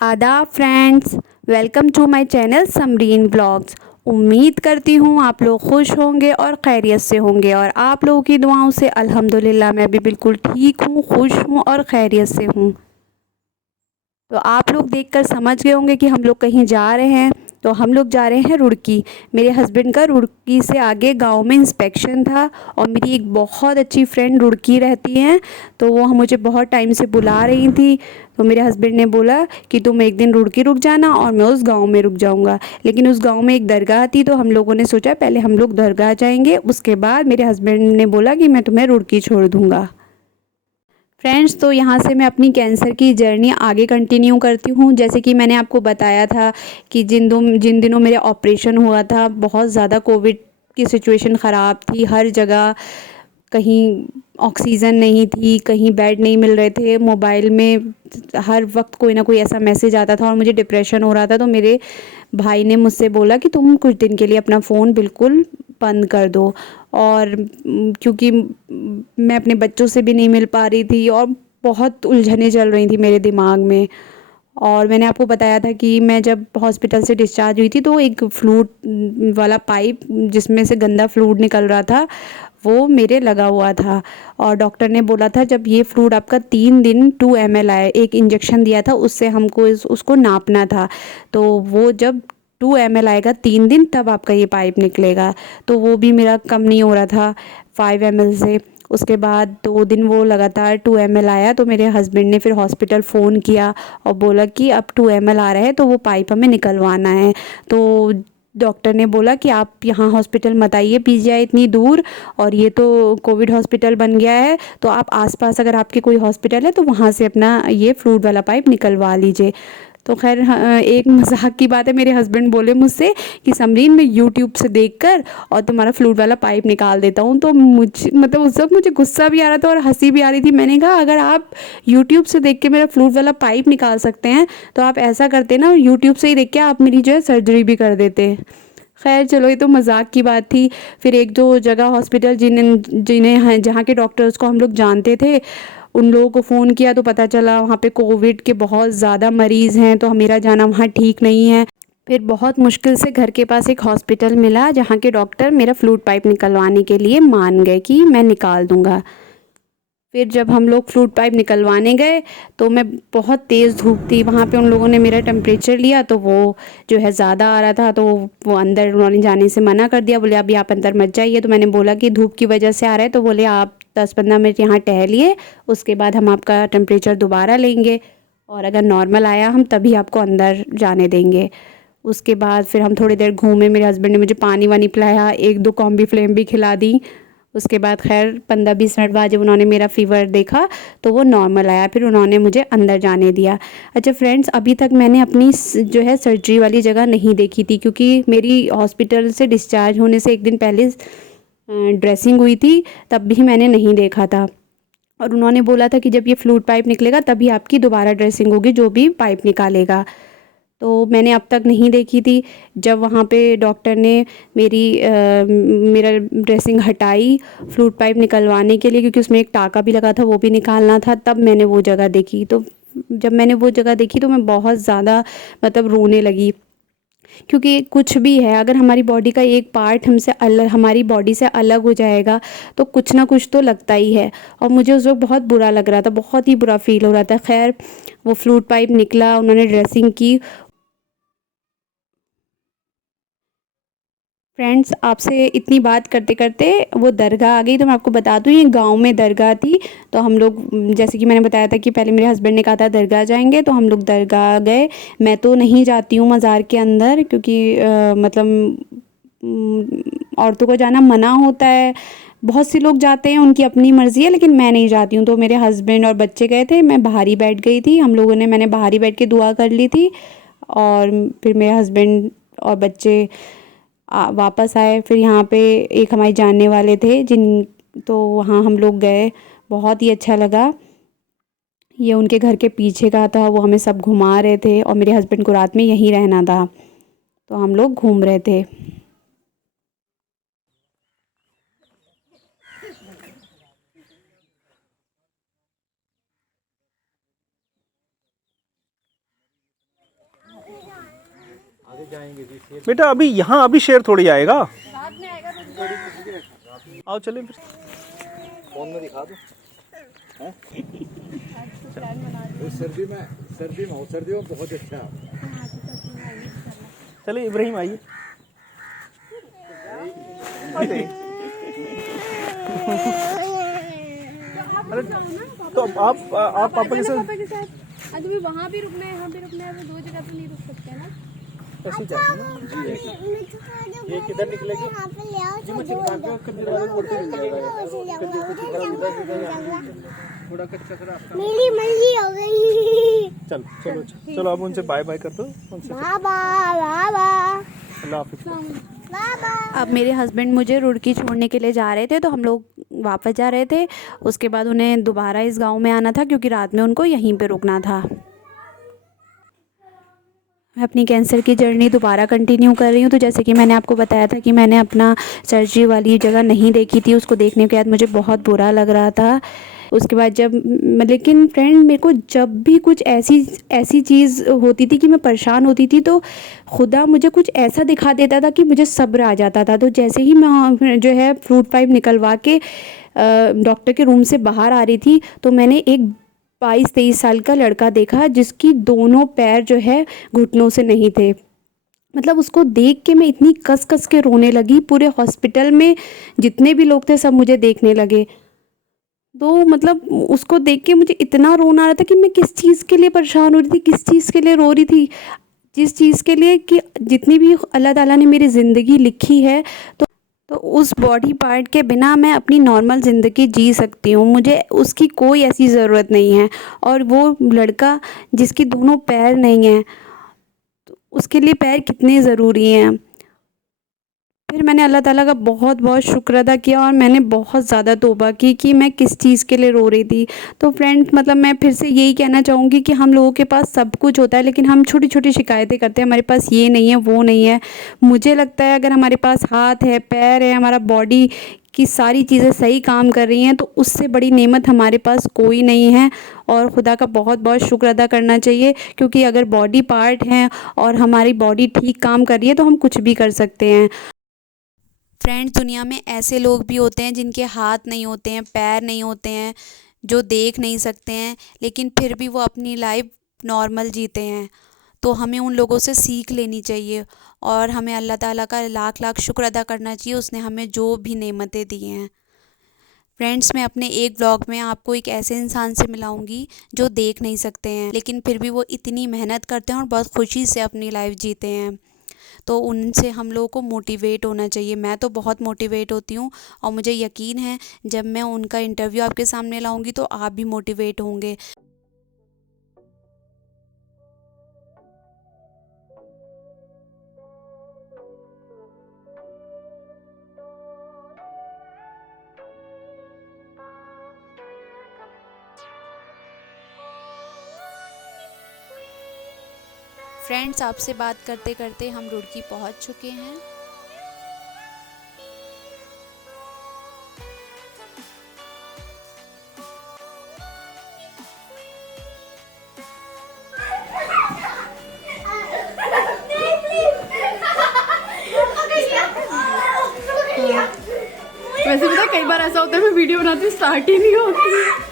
आदाब friends, welcome to my channel Samreen blogs. उम्मीद करती हूँ आप लोग खुश होंगे और खैरियत से होंगे और आप लोगों की दुआओं से अल्हम्दुलिल्लाह मैं भी बिल्कुल ठीक हूँ, खुश हूँ और खैरियत से हूँ। तो आप लोग देखकर समझ गए होंगे कि हम लोग कहीं जा रहे हैं। तो हम लोग जा रहे हैं रुड़की। मेरे हस्बैंड का रुड़की से आगे गांव में इंस्पेक्शन था और मेरी एक बहुत अच्छी फ्रेंड रुड़की रहती हैं, तो वो मुझे बहुत टाइम से बुला रही थी। तो मेरे हस्बैंड ने बोला कि तुम एक दिन रुड़की रुक जाना और मैं उस गांव में रुक जाऊंगा। लेकिन उस गांव में एक दरगाह थी, तो हम लोगों ने सोचा पहले हम लोग दरगाह जाएंगे, उसके बाद मेरे हस्बैंड ने बोला कि मैं तुम्हें रुड़की छोड़ दूंगा। फ्रेंड्स, तो यहाँ से मैं अपनी कैंसर की जर्नी आगे कंटिन्यू करती हूँ। जैसे कि मैंने आपको बताया था कि जिन दिनों मेरे ऑपरेशन हुआ था, बहुत ज़्यादा कोविड की सिचुएशन ख़राब थी। हर जगह कहीं ऑक्सीजन नहीं थी, कहीं बेड नहीं मिल रहे थे, मोबाइल में हर वक्त कोई ना कोई ऐसा मैसेज आता था और मुझे डिप्रेशन हो रहा था। तो मेरे भाई ने मुझसे बोला कि तुम कुछ दिन के लिए अपना फ़ोन बिल्कुल बंद कर दो। और क्योंकि मैं अपने बच्चों से भी नहीं मिल पा रही थी और बहुत उलझनें चल रही थी मेरे दिमाग में। और मैंने आपको बताया था कि मैं जब हॉस्पिटल से डिस्चार्ज हुई थी तो एक फ्लूइड वाला पाइप जिसमें से गंदा फ्लूइड निकल रहा था, वो मेरे लगा हुआ था। और डॉक्टर ने बोला था जब ये फ्लूइड आपका 3 दिन 2 ml आए, एक इंजेक्शन दिया था, उससे हमको उसको नापना था। तो वो जब 2 ml आएगा 3 दिन, तब आपका ये पाइप निकलेगा। तो वो भी मेरा कम नहीं हो रहा था 5 ml से। उसके बाद 2 दिन वो लगातार 2 ml आया, तो मेरे हस्बैंड ने फिर हॉस्पिटल फ़ोन किया और बोला कि अब 2 ml आ रहा है तो वो पाइप हमें निकलवाना है। तो डॉक्टर ने बोला कि आप यहाँ हॉस्पिटल मत आइए, पीजीआई इतनी दूर, और ये तो कोविड हॉस्पिटल बन गया है, तो आप आसपास अगर आपके कोई हॉस्पिटल है तो वहाँ से अपना ये फ्लूइड वाला पाइप निकलवा लीजिए। तो खैर एक मजाक की बात है, मेरे हस्बैंड बोले मुझसे कि समरीन मैं यूट्यूब से देखकर और तुम्हारा फ्लूइड वाला पाइप निकाल देता हूँ। तो मतलब उस वक्त मुझे गुस्सा भी आ रहा था और हंसी भी आ रही थी। मैंने कहा अगर आप यूट्यूब से देख के मेरा फ्लूइड वाला पाइप निकाल सकते हैं तो आप ऐसा करते ना, यूट्यूब से ही देख के आप मेरी जो है सर्जरी भी कर देते। खैर चलो, ये तो मजाक की बात थी। फिर एक दो जगह हॉस्पिटल जिन्हें जिन्हें हैं जहाँ के डॉक्टर्स को हम लोग जानते थे, उन लोगों को फ़ोन किया तो पता चला वहाँ पे कोविड के बहुत ज़्यादा मरीज़ हैं, तो मेरा जाना वहाँ ठीक नहीं है। फिर बहुत मुश्किल से घर के पास एक हॉस्पिटल मिला जहाँ के डॉक्टर मेरा फ्लूइड पाइप निकलवाने के लिए मान गए कि मैं निकाल दूँगा। फिर जब हम लोग फ्लूइड पाइप निकलवाने गए तो मैं बहुत तेज़ धूप थी वहाँ पे, उन लोगों ने मेरा टेम्परेचर लिया तो वो जो है ज़्यादा आ रहा था, तो वो अंदर उन्होंने जाने से मना कर दिया। बोले अभी आप अंदर मत जाइए। तो मैंने बोला कि धूप की वजह से आ रहा है, तो बोले आप 10-15 मिनट यहाँ टहलिए, उसके बाद हम आपका टेम्परेचर दोबारा लेंगे और अगर नॉर्मल आया हम तभी आपको अंदर जाने देंगे। उसके बाद फिर हम थोड़ी देर घूमे, मेरे हस्बैंड ने मुझे पानी वानी पिलाया, एक दो कॉम्बी फ्लेम भी खिला दी। उसके बाद खैर 15-20 मिनट बाद जब उन्होंने मेरा फ़ीवर देखा तो वो नॉर्मल आया, फिर उन्होंने मुझे अंदर जाने दिया। अच्छा फ्रेंड्स, अभी तक मैंने अपनी जो है सर्जरी वाली जगह नहीं देखी थी, क्योंकि मेरी हॉस्पिटल से डिस्चार्ज होने से एक दिन पहले ड्रेसिंग हुई थी, तब भी मैंने नहीं देखा था। और उन्होंने बोला था कि जब ये फ्लूइड पाइप निकलेगा तभी आपकी दोबारा ड्रेसिंग होगी, जो भी पाइप निकालेगा। तो मैंने अब तक नहीं देखी थी। जब वहाँ पे डॉक्टर ने मेरा ड्रेसिंग हटाई फ्लूइड पाइप निकलवाने के लिए, क्योंकि उसमें एक टाँका भी लगा था वो भी निकालना था, तब मैंने वो जगह देखी। तो जब मैंने वो जगह देखी तो मैं बहुत ज़्यादा मतलब रोने लगी, क्योंकि कुछ भी है, अगर हमारी बॉडी का एक पार्ट हमसे अलग, हमारी बॉडी से अलग हो जाएगा तो कुछ ना कुछ तो लगता ही है। और मुझे उस वक्त बहुत बुरा लग रहा था, बहुत ही बुरा फील हो रहा था। खैर वो फ्लूइड पाइप निकला, उन्होंने ड्रेसिंग की। फ्रेंड्स, आपसे इतनी बात करते करते वो दरगाह आ गई। तो मैं आपको बता दूँ ये गांव में दरगाह थी। तो हम लोग, जैसे कि मैंने बताया था कि पहले मेरे हस्बैंड ने कहा था दरगाह जाएंगे, तो हम लोग दरगाह गए। मैं तो नहीं जाती हूँ मज़ार के अंदर, क्योंकि मतलब औरतों को जाना मना होता है। बहुत से लोग जाते हैं, उनकी अपनी मर्ज़ी है, लेकिन मैं नहीं जाती हूँ। तो मेरे हस्बैंड और बच्चे गए थे, मैं बाहर ही बैठ गई थी। हम लोगों ने मैंने बाहर ही बैठ के दुआ कर ली थी। और फिर मेरे हस्बैंड और बच्चे वापस आए। फिर यहाँ पे एक हमारे जानने वाले थे तो वहाँ हम लोग गए, बहुत ही अच्छा लगा। ये उनके घर के पीछे का था, वो हमें सब घुमा रहे थे और मेरे हस्बैंड को रात में यहीं रहना था, तो हम लोग घूम रहे थे। बेटा अभी यहाँ अभी शेर थोड़ी आएगा, आओ चले फिर। फोन में दिखा दो। सर्दी में सर्दियों में बहुत अच्छा है। चले इब्राहिम आइए। अरे तो आप पापा के साथ अभी वहाँ भी रुकना है, यहाँ भी रुकना है, वो दो जगह पे नहीं रुक सकते ना। ऐसे जाएंगे ना। ये किधर निकलेगी? थोड़ा कच्चा मिली मल्ली हो गई। चलो आप उनसे बाय बाय कर दो उनसे। बाबा बाबा अल्लाह हाफिज़। बाबा। अब मेरे हस्बैंड मुझे रुड़की छोड़ने के लिए जा रहे थे, तो हम लोग वापस जा रहे थे। उसके बाद उन्हें दोबारा इस गांव में आना था क्योंकि रात में उनको यहीं पे रुकना था। मैं अपनी कैंसर की जर्नी दोबारा कंटिन्यू कर रही हूँ। तो जैसे कि मैंने आपको बताया था कि मैंने अपना सर्जरी वाली जगह नहीं देखी थी, उसको देखने के बाद मुझे बहुत बुरा लग रहा था। उसके बाद लेकिन फ्रेंड, मेरे को जब भी कुछ ऐसी चीज़ होती थी कि मैं परेशान होती थी, तो खुदा मुझे कुछ ऐसा दिखा देता था कि मुझे सब्र आ जाता था। तो जैसे ही मैं जो है फ्रूट पाइप निकलवा के डॉक्टर के रूम से बाहर आ रही थी, तो मैंने एक 22-23 साल का लड़का देखा जिसकी दोनों पैर जो है घुटनों से नहीं थे। मतलब उसको देख के मैं इतनी कस के रोने लगी। पूरे हॉस्पिटल में जितने भी लोग थे सब मुझे देखने लगे। तो मतलब उसको देख के मुझे इतना रोना आ रहा था कि मैं किस चीज़ के लिए परेशान हो रही थी, किस चीज़ के लिए रो रही थी, जिस चीज़ के लिए कि जितनी भी अल्लाह ताला ने मेरी ज़िंदगी लिखी है, तो उस बॉडी पार्ट के बिना मैं अपनी नॉर्मल ज़िंदगी जी सकती हूँ, मुझे उसकी कोई ऐसी ज़रूरत नहीं है। और वो लड़का जिसकी दोनों पैर नहीं हैं, तो उसके लिए पैर कितने ज़रूरी हैं। फिर मैंने अल्लाह ताला का बहुत बहुत शुक्र अदा किया और मैंने बहुत ज़्यादा तौबा की कि मैं किस चीज़ के लिए रो रही थी। तो फ्रेंड्स, मतलब मैं फिर से यही कहना चाहूँगी कि हम लोगों के पास सब कुछ होता है, लेकिन हम छोटी छोटी शिकायतें करते हैं, हमारे पास ये नहीं है, वो नहीं है। मुझे लगता है अगर हमारे पास हाथ है, पैर है, हमारा बॉडी की सारी चीज़ें सही काम कर रही हैं, तो उससे बड़ी नेमत हमारे पास कोई नहीं है। और खुदा का बहुत बहुत शुक्र अदा करना चाहिए, क्योंकि अगर बॉडी पार्ट हैं और हमारी बॉडी ठीक काम कर रही है तो हम कुछ भी कर सकते हैं। फ्रेंड्स, दुनिया में ऐसे लोग भी होते हैं जिनके हाथ नहीं होते हैं, पैर नहीं होते हैं, जो देख नहीं सकते हैं, लेकिन फिर भी वो अपनी लाइफ नॉर्मल जीते हैं। तो हमें उन लोगों से सीख लेनी चाहिए और हमें अल्लाह ताला का लाख लाख शुक्र अदा करना चाहिए, उसने हमें जो भी नेमतें दी हैं। फ्रेंड्स, मैं अपने एक ब्लॉग में आपको एक ऐसे इंसान से मिलाऊंगी जो देख नहीं सकते हैं, लेकिन फिर भी वो इतनी मेहनत करते हैं और बहुत खुशी से अपनी लाइफ जीते हैं। तो उनसे हम लोगों को मोटिवेट होना चाहिए। मैं तो बहुत मोटिवेट होती हूँ और मुझे यकीन है जब मैं उनका इंटरव्यू आपके सामने लाऊंगी तो आप भी मोटिवेट होंगे। फ्रेंड्स, आपसे बात करते करते हम रुड़की पहुँच चुके हैं। वैसे पता कई बार ऐसा होता है मैं वीडियो बनाती हूँ स्टार्ट ही नहीं होती।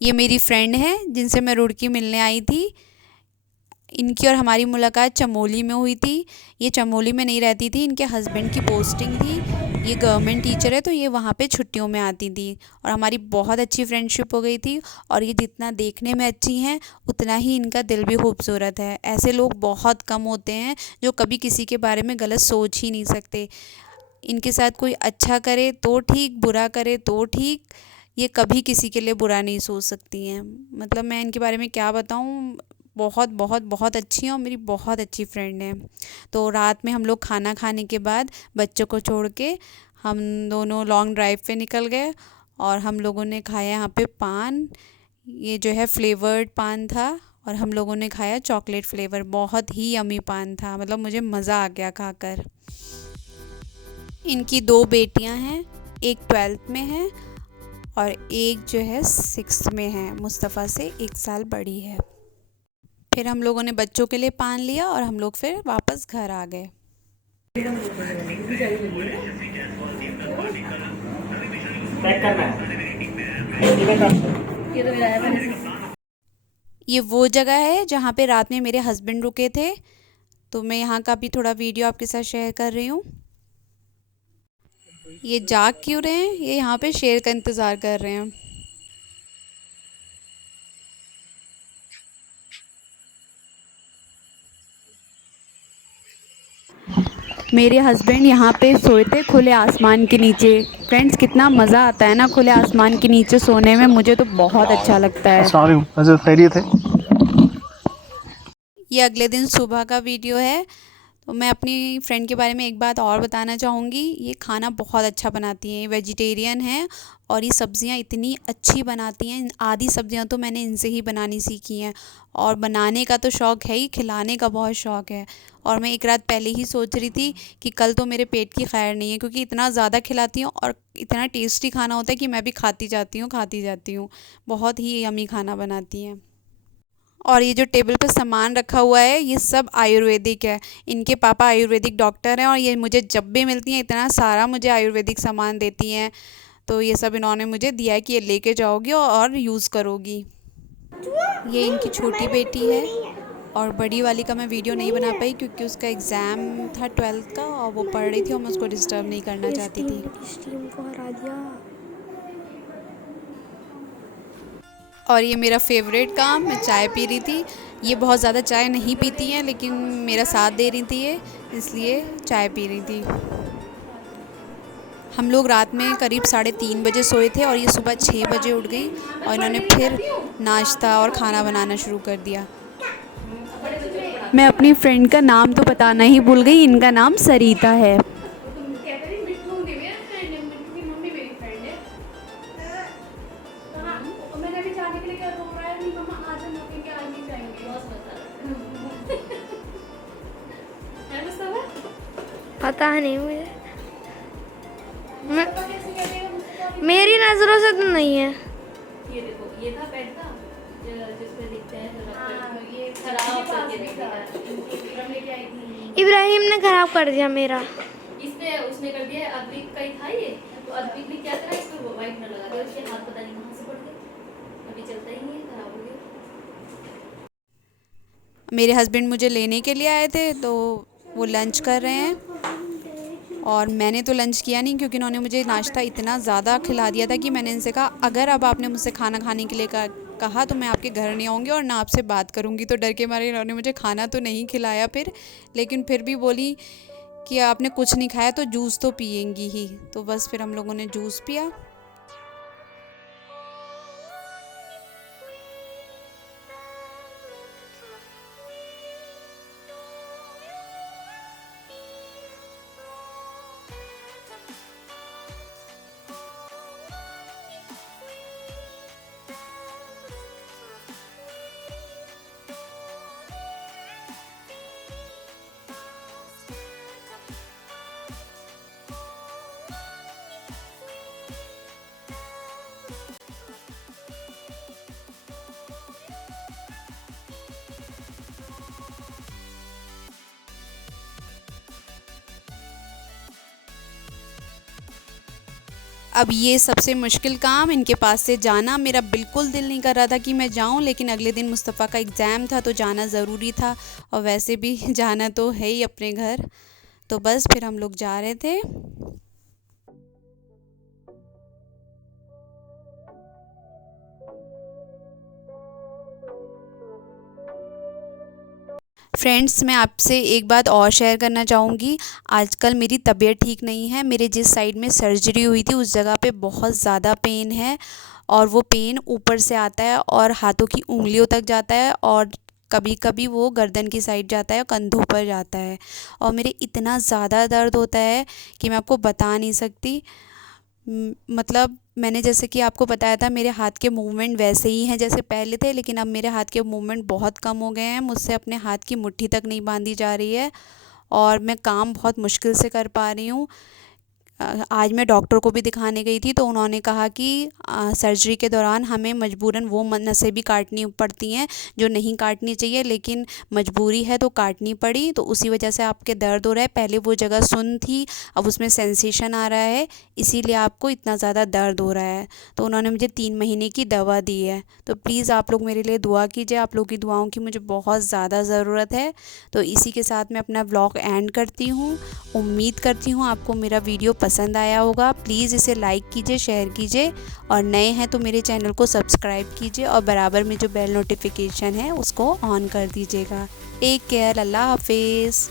ये मेरी फ्रेंड है जिनसे मैं रुड़की मिलने आई थी। इनकी और हमारी मुलाकात चमोली में हुई थी। ये चमोली में नहीं रहती थी, इनके हस्बैंड की पोस्टिंग थी, ये गवर्नमेंट टीचर है, तो ये वहाँ पे छुट्टियों में आती थी और हमारी बहुत अच्छी फ्रेंडशिप हो गई थी। और ये जितना देखने में अच्छी हैं उतना ही इनका दिल भी खूबसूरत है। ऐसे लोग बहुत कम होते हैं जो कभी किसी के बारे में गलत सोच ही नहीं सकते। इनके साथ कोई अच्छा करे तो ठीक, बुरा करे तो ठीक, ये कभी किसी के लिए बुरा नहीं सोच सकती हैं। मतलब मैं इनके बारे में क्या बताऊँ, बहुत बहुत बहुत अच्छी हैं और मेरी बहुत अच्छी फ्रेंड है। तो रात में हम लोग खाना खाने के बाद बच्चों को छोड़ के हम दोनों लॉन्ग ड्राइव पे निकल गए और हम लोगों ने खाया यहाँ पे पान। ये जो है फ्लेवर्ड पान था और हम लोगों ने खाया चॉकलेट फ्लेवर। बहुत ही यमी पान था, मतलब मुझे मज़ा आ गया खाकर। इनकी 2 बेटियां हैं, एक 12th में है और एक जो है 6th में है, मुस्तफ़ा से 1 साल बड़ी है। फिर हम लोगों ने बच्चों के लिए पान लिया और हम लोग फिर वापस घर आ गए। ये वो जगह है जहाँ पे रात में मेरे हस्बैंड रुके थे, तो मैं यहाँ का भी थोड़ा वीडियो आपके साथ शेयर कर रही हूँ। ये जाग क्यों रहे हैं? ये यहाँ पे शेर का इंतज़ार कर रहे हैं। मेरे हस्बैंड यहाँ पे सोए थे खुले आसमान के नीचे। फ्रेंड्स, कितना मज़ा आता है ना खुले आसमान के नीचे सोने में, मुझे तो बहुत अच्छा लगता है। खैरियत है। ये अगले दिन सुबह का वीडियो है। तो मैं अपनी फ्रेंड के बारे में एक बात और बताना चाहूँगी, ये खाना बहुत अच्छा बनाती हैं, वेजिटेरियन है और ये सब्ज़ियाँ इतनी अच्छी बनाती हैं। आधी सब्ज़ियाँ तो मैंने इनसे ही बनानी सीखी हैं, और बनाने का तो शौक़ है ही, खिलाने का बहुत शौक़ है। और मैं एक रात पहले ही सोच रही थी कि कल तो मेरे पेट की खैर नहीं है, क्योंकि इतना ज़्यादा खिलाती हूँ और इतना टेस्टी खाना होता है कि मैं भी खाती जाती हूँ। बहुत ही यम्मी खाना बनाती हैं। और ये जो टेबल पे सामान रखा हुआ है ये सब आयुर्वेदिक है। इनके पापा आयुर्वेदिक डॉक्टर हैं और ये मुझे जब भी मिलती हैं इतना सारा मुझे आयुर्वेदिक सामान देती हैं। तो ये सब इन्होंने मुझे दिया है कि ये लेके जाओगी और यूज़ करोगी। ये इनकी छोटी बेटी है, और बड़ी वाली का मैं वीडियो नहीं बना पाई क्योंकि उसका एग्ज़ाम था 12th का और वो पढ़ रही थी और मैं उसको डिस्टर्ब नहीं करना चाहती थी। टीम को हरा दिया। और ये मेरा फेवरेट काम, मैं चाय पी रही थी। ये बहुत ज़्यादा चाय नहीं पीती हैं लेकिन मेरा साथ दे रही थी ये, इसलिए चाय पी रही थी। हम लोग रात में करीब 3:30 बजे सोए थे और ये सुबह 6 बजे उठ गई और इन्होंने फिर नाश्ता और खाना बनाना शुरू कर दिया। मैं अपनी फ्रेंड का नाम तो बताना ही भूल गई, इनका नाम सरिता है। पता नहीं मुझे, मेरी नजरों से तो नहीं है। ये देखो, ये था बेड का जिसपे दिखते हैं ये खराब करके दिखा है। इब्राहिम लेके आई थी, इब्राहिम ने खराब कर दिया मेरा। इस पे उसने कर दिया। अद्विक का ही था ये, तो अद्विक ने क्या करा, इसको वाइट न लगा दिया, उसके हाथ पता नहीं कहाँ से पड़ गए, अभी चलता ही नहीं है, खराब हो गया। मेरे हस्बैंड मुझे लेने के लिए आए थे तो वो लंच कर रहे हैं और मैंने तो लंच किया नहीं क्योंकि इन्होंने मुझे नाश्ता इतना ज़्यादा खिला दिया था कि मैंने इनसे कहा अगर अब आपने मुझसे खाना खाने के लिए कहा तो मैं आपके घर नहीं आऊँगी और ना आपसे बात करूँगी। तो डर के मारे इन्होंने मुझे खाना तो नहीं खिलाया फिर, लेकिन फिर भी बोली कि आपने कुछ नहीं खाया तो जूस तो पिएंगी ही। तो बस फिर हम लोगों ने जूस पिया। अब ये सबसे मुश्किल काम, इनके पास से जाना। मेरा बिल्कुल दिल नहीं कर रहा था कि मैं जाऊं, लेकिन अगले दिन मुस्तफ़ा का एग्ज़ाम था तो जाना ज़रूरी था और वैसे भी जाना तो है ही अपने घर। तो बस फिर हम लोग जा रहे थे। फ्रेंड्स, मैं आपसे एक बात और शेयर करना चाहूँगी। आजकल मेरी तबीयत ठीक नहीं है। मेरे जिस साइड में सर्जरी हुई थी उस जगह पे बहुत ज़्यादा पेन है और वो पेन ऊपर से आता है और हाथों की उंगलियों तक जाता है और कभी कभी वो गर्दन की साइड जाता है और कंधों पर जाता है और मेरे इतना ज़्यादा दर्द होता है कि मैं आपको बता नहीं सकती। मतलब मैंने जैसे कि आपको बताया था मेरे हाथ के मूवमेंट वैसे ही हैं जैसे पहले थे, लेकिन अब मेरे हाथ के मूवमेंट बहुत कम हो गए हैं। मुझसे अपने हाथ की मुट्ठी तक नहीं बांधी जा रही है और मैं काम बहुत मुश्किल से कर पा रही हूँ। आज मैं डॉक्टर को भी दिखाने गई थी तो उन्होंने कहा कि सर्जरी के दौरान हमें मजबूरन वो नसें भी काटनी पड़ती हैं जो नहीं काटनी चाहिए, लेकिन मजबूरी है तो काटनी पड़ी। तो उसी वजह से आपके दर्द हो रहा है। पहले वो जगह सुन्न थी, अब उसमें सेंसेशन आ रहा है, इसीलिए आपको इतना ज़्यादा दर्द हो रहा है। तो उन्होंने मुझे 3 महीने की दवा दी है। तो प्लीज़ आप लोग मेरे लिए दुआ कीजिए, आप लोग की दुआओं की मुझे बहुत ज़्यादा ज़रूरत है। तो इसी के साथ मैं अपना व्लॉग एंड करती हूँ। उम्मीद करती हूँ आपको मेरा वीडियो पसंद आया होगा। प्लीज़ इसे लाइक कीजिए, शेयर कीजिए और नए हैं तो मेरे चैनल को सब्सक्राइब कीजिए और बराबर में जो बेल नोटिफिकेशन है उसको ऑन कर दीजिएगा। टेक केयर, अल्लाह हाफिज़।